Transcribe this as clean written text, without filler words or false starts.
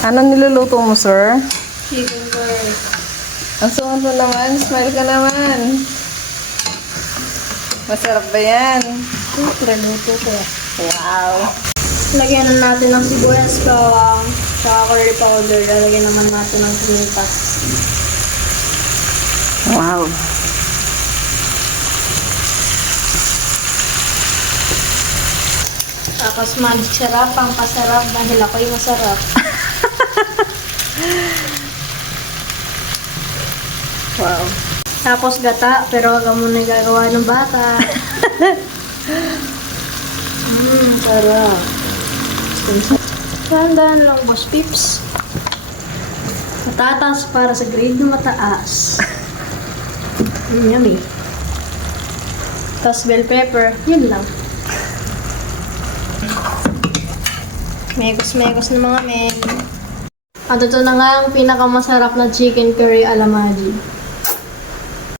Ano niluluto mo, sir? Chicken curry. Ang suwan mo naman. Smile ka naman. Masarap ba yan? Siyempre, luto ko. Wow. Lagyan na natin ng sibuyas, bawang, saka curry powder. Lalagyan naman natin ng pinitas. Wow. Tapos sarap, ang pasarap dahil ako'y masarap. Wow. Tapos gata, pero wag mo na gagawa ng bata. Sarap. Tandaan lang, boss pips. Patatas para sa grade na mataas. Yummy. Tapos bell pepper, yun lang. Megos na mga men. At ito na nga ang pinakamasarap na chicken curry ala Maggi.